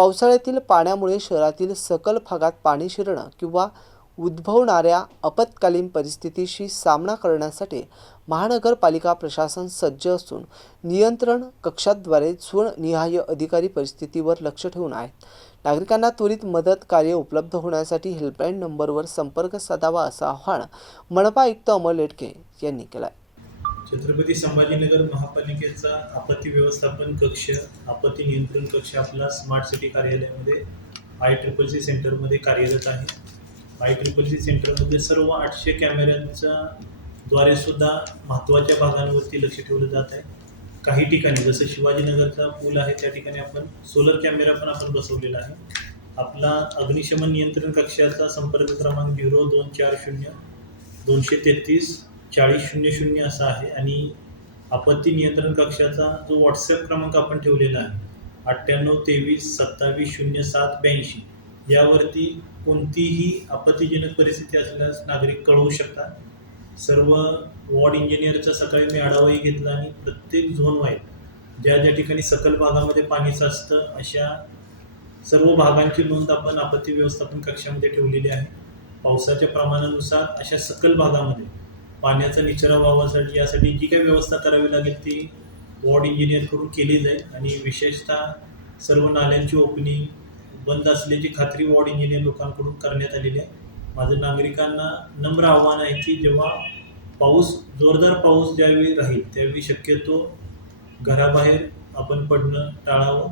पावसाळ्यातील पाण्यामुळे शहरातील सखल भागात पाणी शिरणं किंवा उद्भवणाऱ्या आपत्कालीन परिस्थितीशी सामना करण्यासाठी महानगरपालिका प्रशासन सज्ज असून नियंत्रण कक्षाद्वारे झोननिहाय अधिकारी परिस्थितीवर लक्ष ठेवून आहेत. नागरिकांना त्वरित मदत कार्य उपलब्ध होण्यासाठी हेल्पलाईन नंबरवर संपर्क साधावा असं आवाहन मनपा आयुक्त अमर लेटके यांनी केलं आहे. छत्रपती संभाजीनगर महापालिकेचा आपत्ती व्यवस्थापन कक्ष, आपत्ती नियंत्रण कक्ष आपला स्मार्ट सिटी कार्यालयामध्ये ICCC सेंटरमध्ये कार्यरत आहे. ICCC सेंटरमध्ये सर्व 800 कॅमेऱ्यांच्या द्वारे सुद्धा महत्त्वाच्या भागांवरती लक्ष ठेवलं जात आहे. काही ठिकाणी जसं शिवाजीनगरचा पूल आहे त्या ठिकाणी आपण सोलर कॅमेरा पण आपण बसवलेला आहे. आपला अग्निशमन नियंत्रण कक्षाचा संपर्क क्रमांक 0240 233 4000 असा आहे आणि आपत्ती नियंत्रण कक्षाचा जो व्हॉट्सॲप क्रमांक आपण ठेवलेला आहे 9823 27 07 82 यावरती कोणतीही आपत्तीजनक परिस्थिती असल्यास नागरिक कळवू शकतात. सर्व वॉर्ड इंजिनियरचा सकाळी मी आढावाही घेतला आणि प्रत्येक झोन वाईज ज्या ज्या ठिकाणी सकल भागामध्ये पाणी साचतं अशा सर्व भागांची नोंद आपण आपत्ती व्यवस्थापन कक्षामध्ये ठेवलेली आहे. पावसाच्या प्रमाणानुसार अशा सकल भागामध्ये पाण्याचा निचरा व्हावासाठी यासाठी जी काही व्यवस्था करावी लागेल ती वॉर्ड इंजिनियरकडून केली जाईल आणि विशेषतः सर्व नाल्यांची ओपनिंग बंद असल्याची खात्री वॉर्ड इंजिनियर लोकांकडून करण्यात आलेली आहे. माझं नागरिकांना नम्र आव्हान आहे की जेव्हा जोरदार पाऊस ज्यावेळी राहील त्यावेळी शक्यतो घराबाहेर आपण पडणं टाळावं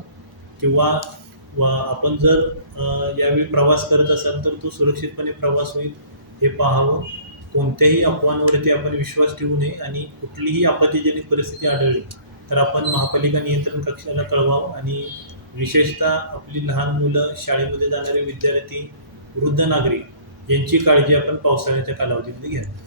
किंवा आपण जर यावेळी प्रवास करत असाल तर तो सुरक्षितपणे प्रवास होईल हे पाहावं. कोणत्याही अफवांवरती आपण विश्वास ठेवू नये आणि कुठलीही आपत्तीजनक परिस्थिती आढळली तर आपण महापालिका नियंत्रण कक्षाला कळवावं आणि विशेषतः आपली लहान मुलं, शाळेमध्ये जाणारे विद्यार्थी, वृद्ध नागरिक यांची काळजी आपण पावसाळ्याच्या कालावधीमध्ये घ्यावी.